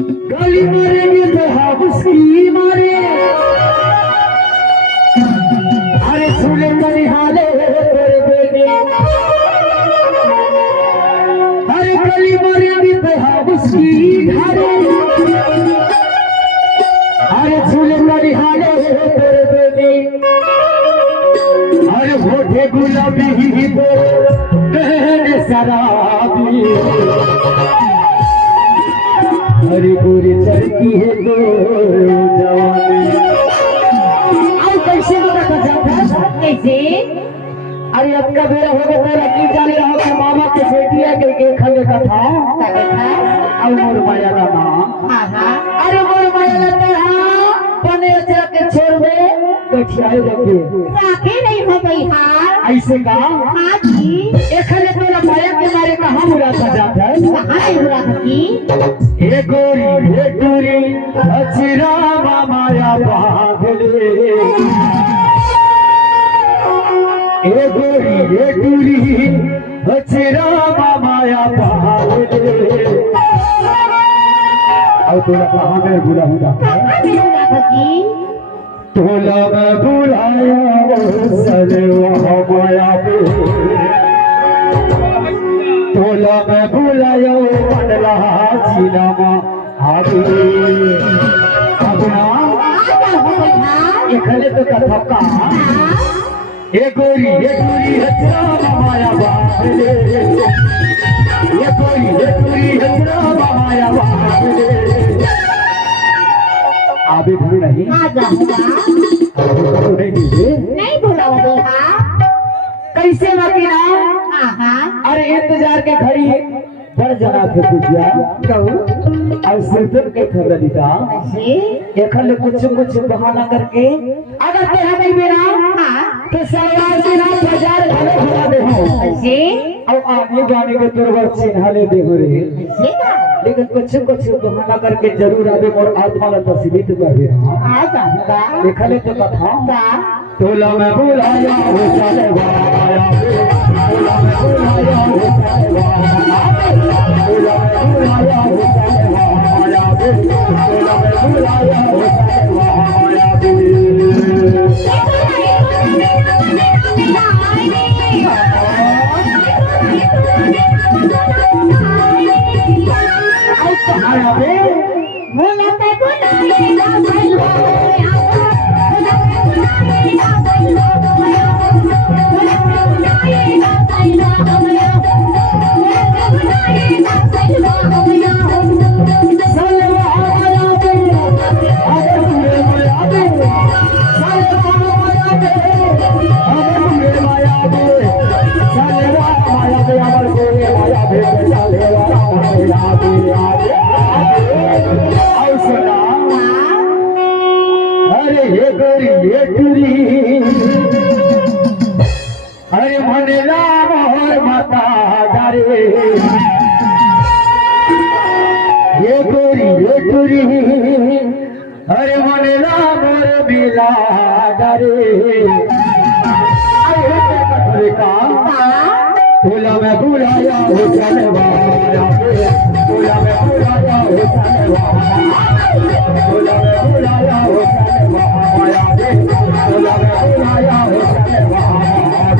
गाली मारेंगे तो हाउसी मारे अरे झूले निहाले तेरे बेटे अरे गाली मारेंगे तो हाउसी धारे अरे झूले निहाले तेरे बेटे अरे होठे गुलाबी ही तो शराबी हरी गोरी चढ़ती है तो जवानी अब कैसे बता जाता कैसे? अरे अब का बेरा हो गया तेरा की जाने रहा कि मामा के बेटिया के खले का था अब मोर माया का ना अरे मोर माया लगता है पने अचरा के छोड़ दे गठियाए रखे राखे नहीं हो गई हार ऐसे का हाँ जी एखले तोरा माया के मारे कहाँ मुरा था जाता है कहाँ नहीं हुआ की ए गोरी हे टूरी अचरा माया बागले ए गोरी हे टूरी अचरा माया बागले और तोरा कहाँ में बुला हुआ कहाँ नहीं हुआ की तोला में बुलाया सलवा माया पे तोला में बुलाया मंडला जीनामा आगे अब ना एखले तो कथा का ए गोरी हजरा माया बाबले ए गोरी हजरा माया बाबले आबे भी नहीं नहीं बोला कैसे मकीना अरे इंतजार के घड़ी बढ़ जाना थे तुझिया और सिर्फ के खबर लिखा एखल कुछ बहाना करके अगर तेरा नहीं मेरा तो सवाल के नाम बाजार घरे घुमा दे हो और आने जाने के तोर बच्चे हाले दे हो रे लेकिन कुछ बहाना करके जरूर आवे और आत्मा ला तस्वीर कर दे एखले तो कथा तोला में बुलाया हो चले आया तोला में बुलाया हो चले आया तोला में बुलाया हो चले आया तोला में बुलाया हो चले आया अरे मने राम और माता डारे ये गोरी अरे मने राम और मिला डारे तोला में बुलाया हो चलवाया तोला में बुलाया हो चलवाया तोला में बुलाया हो चलवाया तोला में बुलाया हो चलवाया हो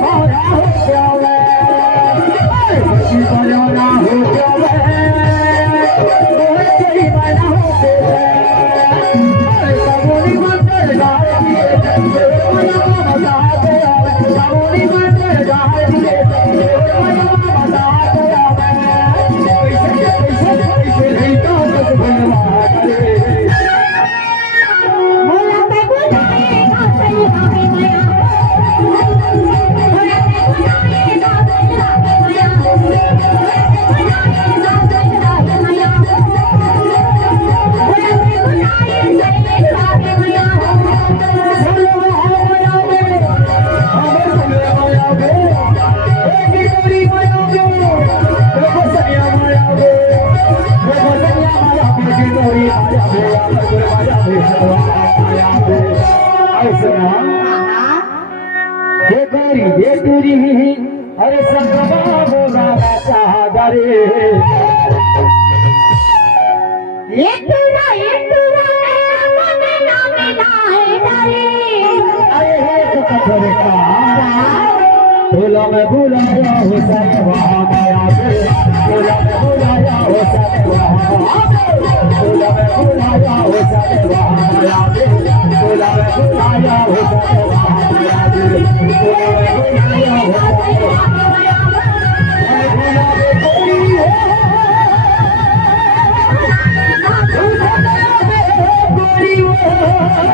माया हो गया मैं बची बयाना हो गया मैं तेरी माया हो गया सबोनी मंदिर जाए दिए माया बता गया सबोनी मंदिर जाए दिए माया बता गया पैसे नहीं तो बस भगवान बोला पे बुलाएगा सही भावे माया बोला पे बुलाएगा सही भावे माया बुलाएगा सही भावे माया बोला पे बुलाएगा सही भावे माया ये तेरी अरे संगमा बोला चाहरे ये तुरा मन नामे नाहे डरे अरे हे तो कथरे का भूला मैं भूलाया हो सकवा माया दे भूला मैं भूलाया हो सकवा भूला मैं भूलाया हो सकवा माया दे भूला मैं भूलाया हो सकवा माया दे भूला मैं भूलाया हो सकवा भूला मैं कोई है कोई वो भूला